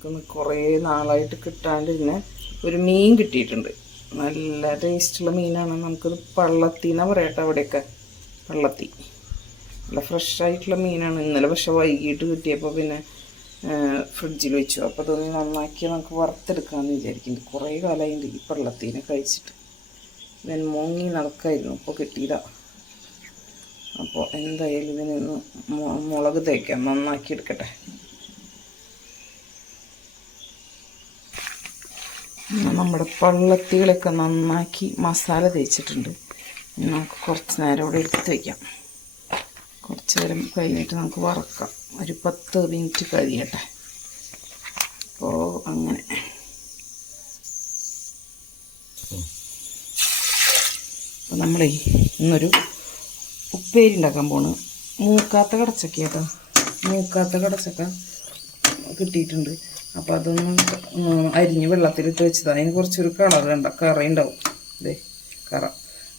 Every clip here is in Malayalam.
നമുക്കൊന്ന് കുറേ നാളായിട്ട് കിട്ടാണ്ട് പിന്നെ ഒരു മീൻ കിട്ടിയിട്ടുണ്ട്. നല്ല ടേസ്റ്റുള്ള മീനാണ്. നമുക്കത് പള്ളത്തിന്നാ പറയട്ടെ അവിടെയൊക്കെ, പള്ളത്തി. നല്ല ഫ്രഷായിട്ടുള്ള മീനാണ്. ഇന്നലെ പക്ഷെ വൈകിട്ട് കിട്ടിയപ്പോൾ പിന്നെ ഫ്രിഡ്ജിൽ വെച്ചു. അപ്പോൾ അതൊന്ന് നന്നാക്കി നമുക്ക് വറുത്തെടുക്കാമെന്ന് വിചാരിക്കുന്നുണ്ട്. കുറേ കാലമായിട്ട് ഈ പള്ളത്തീനെ കഴിച്ചിട്ട് ഞാൻ മോങ്ങി നടക്കായിരുന്നു. അപ്പോൾ കിട്ടിയതാണ്. അപ്പോൾ എന്തായാലും ഇതിനൊന്ന് മുളക് തേക്കാം, നന്നാക്കി എടുക്കട്ടെ. നമ്മുടെ പള്ളത്തികളൊക്കെ നന്നാക്കി മസാല തേച്ചിട്ടുണ്ട്. നമുക്ക് കുറച്ച് നേരം ഇവിടെ എടുത്ത് വയ്ക്കാം. കുറച്ച് നേരം കഴിഞ്ഞിട്ട് നമുക്ക് വറക്കാം. ഒരു 10 മിനിറ്റ് കഴിയട്ടെ. അപ്പോൾ അങ്ങനെ അപ്പോൾ നമ്മളേ ഇന്നൊരു ഉപ്പേരി ഉണ്ടാക്കാൻ പോണ്. മൂക്കാത്ത കടച്ചക്ക കേട്ടോ, മൂക്കാത്ത കടച്ചക്ക കിട്ടിയിട്ടുണ്ട്. അപ്പോൾ അതൊന്ന് അരിഞ്ഞ് വെള്ളത്തിലിട്ട് വെച്ചതാണ്. അതിന് കുറച്ചൊരു കറ ഉണ്ടാവും, ഇതേ കറ.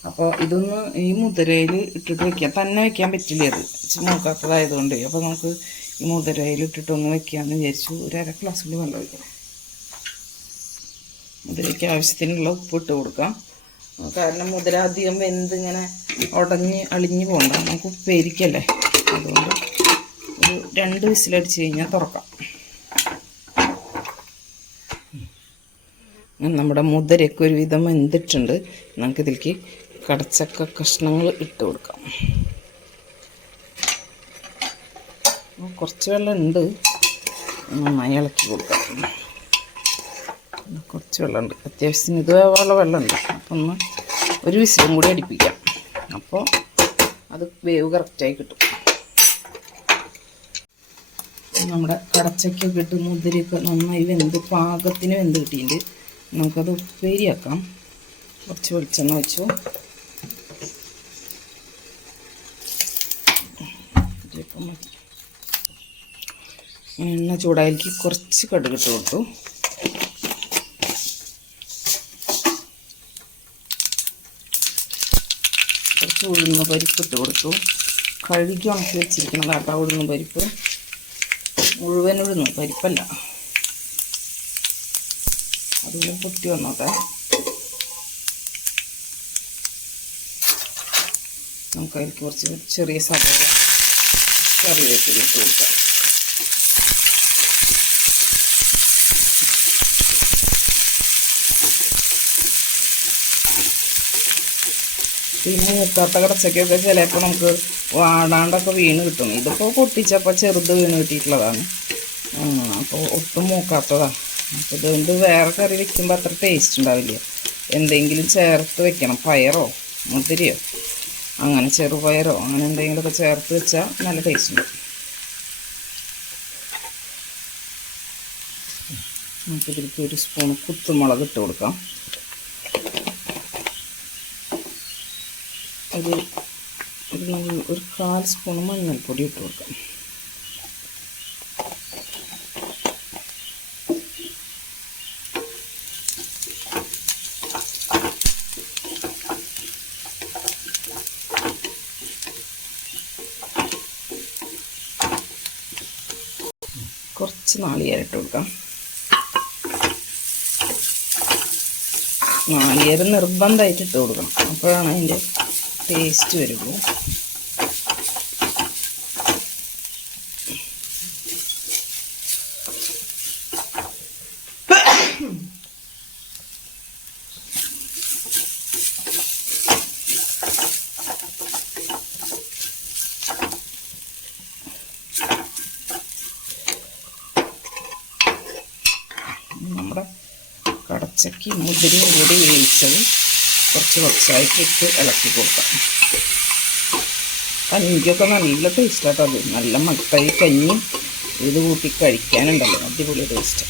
അപ്പോൾ ഇതൊന്ന് ഈ മുതിരയിൽ ഇട്ടിട്ട് വെക്കാം. തന്നെ വെക്കാൻ പറ്റില്ല, അത് മൂക്കാത്തതായതുകൊണ്ട്. അപ്പോൾ നമുക്ക് ഈ മുതിരയിൽ ഇട്ടിട്ടൊന്ന് വെക്കാമെന്ന് വിചാരിച്ചു. ഒരു 1/2 ഗ്ലാസ്സിൽ വെള്ളം ഒഴിക്കാം. മുതിരയ്ക്ക് ആവശ്യത്തിനുള്ള ഉപ്പ് ഇട്ട് കൊടുക്കാം. കാരണം മുതിര അധികം വെന്തിങ്ങനെ അളിഞ്ഞ് പോകണ്ട, നമുക്ക് ഉപ്പേരിക്കല്ലേ. അതുകൊണ്ട് ഒരു 2 വിസിലടിച്ച് കഴിഞ്ഞാൽ തുറക്കാം. നമ്മുടെ മുതിരയൊക്കെ ഒരുവിധം വെന്തിട്ടുണ്ട്. നമുക്കിതിലേക്ക് കടച്ചക്ക കഷ്ണങ്ങൾ ഇട്ട് കൊടുക്കാം. കുറച്ച് വെള്ളം ഉണ്ട്, നന്നായി ഇളക്കി കൊടുക്കാം. കുറച്ച് വെള്ളമുണ്ട്, അത്യാവശ്യത്തിന് ഇത് വെള്ളമുണ്ട്. അപ്പം ഒന്ന് ഒരു വിസിലും കൂടി അടിപ്പിക്കാം. അപ്പോൾ അത് വേവ് കറക്റ്റായി കിട്ടും. നമ്മുടെ കടച്ചക്കൊക്കെ ഇട്ട് മുതിരയൊക്കെ നന്നായി പാകത്തിന് വെന്ത് കിട്ടിയിട്ട് നമുക്കത് ഉപ്പേരിയാക്കാം. കുറച്ച് വെളിച്ചെണ്ണ വെച്ചു. എണ്ണ ചൂടായിലേക്ക് കുറച്ച് കടുകിട്ട് കൊടുത്തു. കുറച്ച് ഉഴുന്ന പരിപ്പ് ഇട്ട് കൊടുത്തു. കഴുകി ഉണക്കി വെച്ചിരിക്കുന്നതാട്ടോ ഉഴുന്ന പരിപ്പ്. മുഴുവൻ ഉഴുന്ന പരിപ്പല്ല, അതിൽ പൊട്ടി വന്നോട്ടെ. നമുക്കതിലേക്ക് കുറച്ച് ചെറിയ സവാള കറിവേപ്പില ഇട്ട് കൊടുക്കാം. പിന്നെ മൂക്കാത്ത കടച്ചക്കൊക്കെ ചിലപ്പോൾ നമുക്ക് വാടാണ്ടൊക്കെ വീണ് കിട്ടും. ഇതിപ്പോൾ പൊട്ടിച്ചപ്പോൾ ചെറുത് വീണ് കിട്ടിയിട്ടുള്ളതാണ്. അപ്പോൾ ഒട്ടും മൂക്കാത്തതാണ്. അപ്പോൾ ഇതുകൊണ്ട് വേറെ കറി വെക്കുമ്പോൾ അത്ര ടേസ്റ്റ് ഉണ്ടാവില്ല. എന്തെങ്കിലും ചേർത്ത് വെക്കണം, പയറോ മുതിരയോ അങ്ങനെ ചെറുപയറോ അങ്ങനെ എന്തെങ്കിലുമൊക്കെ ചേർത്ത് വെച്ചാൽ നല്ല ടേസ്റ്റ് ഉണ്ട്. നമുക്കിതിലേക്ക് ഒരു സ്പൂൺ കുത്തുമുളക് ഇട്ട് കൊടുക്കാം. ഒരു 1/4 സ്പൂൺ മഞ്ഞൾപ്പൊടി ഇട്ട് കൊടുക്കാം. കുറച്ച് നാളികേരം ഇട്ട് കൊടുക്കാം. നാളികേരം നിർബന്ധമായിട്ട് ഇട്ട് കൊടുക്കണം, അപ്പോഴാണ് അതിൻ്റെ ടേസ്റ്റ് വരുള്ളൂ. നമ്മുടെ കടച്ചക്കി മുതിരയും കൂടി വേവിച്ചത് കുറച്ചായിട്ട് ഇട്ട് ഇളക്കി കൊടുക്കാം. കഞ്ഞിക്കൊക്കെ നല്ല ടേസ്റ്റാട്ടോ അത്. നല്ല മട്ടരി കഞ്ഞി ഇത് കൂട്ടി കഴിക്കാനുണ്ടല്ലോ, അടിപൊളി ടേസ്റ്റ്.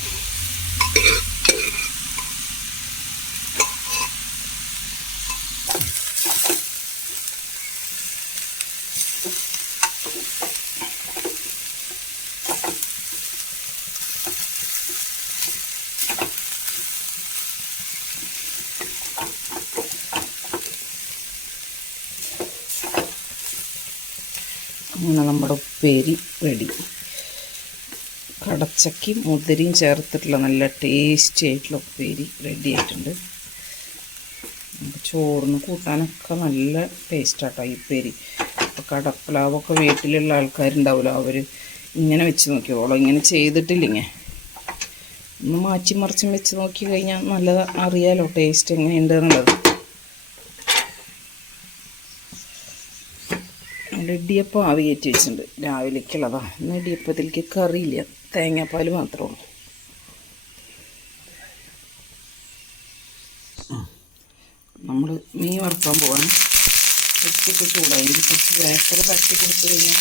അങ്ങനെ നമ്മുടെ ഉപ്പേരി റെഡി. കടച്ചക്കയും മുതിരയും ചേർത്തിട്ടുള്ള നല്ല ടേസ്റ്റി ആയിട്ടുള്ള ഉപ്പേരി റെഡി ആയിട്ടുണ്ട്. നമുക്ക് ചോറിന് കൂട്ടാനൊക്കെ നല്ല ടേസ്റ്റാട്ടോ ഈ ഉപ്പേരി. ഇപ്പോൾ കടപ്പലാവൊക്കെ വീട്ടിലുള്ള ആൾക്കാരുണ്ടാവുമല്ലോ, അവർ ഇങ്ങനെ വെച്ച് നോക്കിയോളൂ. ഇങ്ങനെ ചെയ്തിട്ടില്ലെങ്കിൽ ഒന്ന് മാറ്റി മറിച്ചും വെച്ച് നോക്കി കഴിഞ്ഞാൽ നല്ലത് അറിയാലോ ടേസ്റ്റ് എങ്ങനെയുണ്ട് എന്നുള്ളത്. ഇടിയപ്പം ആവി കയറ്റി വെച്ചിട്ടുണ്ട് രാവിലേക്കുള്ളതാ. ഇന്ന് ഇടിയപ്പത്തിലേക്ക് കറിയില്ല, തേങ്ങാപ്പാൽ മാത്രമേ ഉള്ളൂ. നമ്മൾ മീൻ വറുക്കാൻ പോവാണ്. ഉച്ചയ്ക്ക് ചൂടായി കുറച്ച് വേക്കര തട്ടി കൊടുത്തു കഴിഞ്ഞാൽ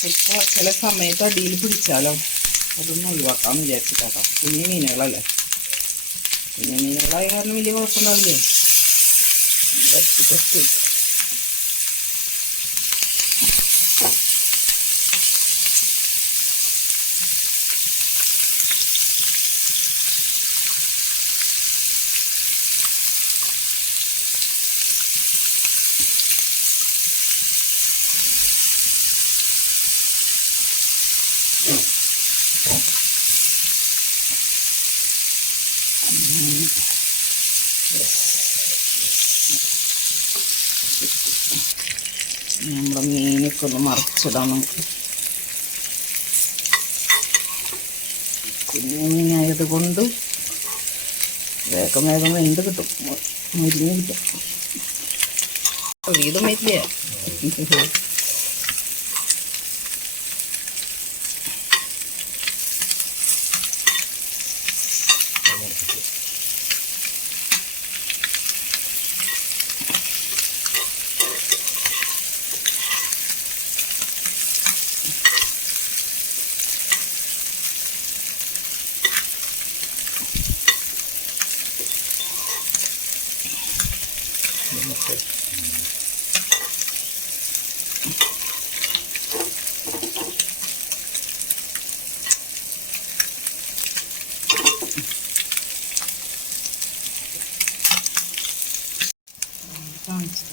ചിലപ്പോൾ ചില സമയത്ത് അടിയിൽ പിടിച്ചാലോ, അതൊന്നും ഒഴിവാക്കാമെന്ന് വിചാരിച്ചിട്ടാട്ടോ. കുഞ്ഞു മീനുകളല്ലേ, കുഞ്ഞു മീനുകളായ കാരണം വലിയ കുഴപ്പമുണ്ടാവില്ലേ. ജസ്റ്റ് നമ്മുടെ മീനൊക്കെ ഒന്ന് മറിച്ചിടാം നമുക്ക്. കുഞ്ഞു മീനായത് കൊണ്ട് വേഗം വേഗം വെന്ത് കിട്ടും, മുരിഞ്ഞ് കിട്ടും. വീതും വരില്ല. കാണിച്ചു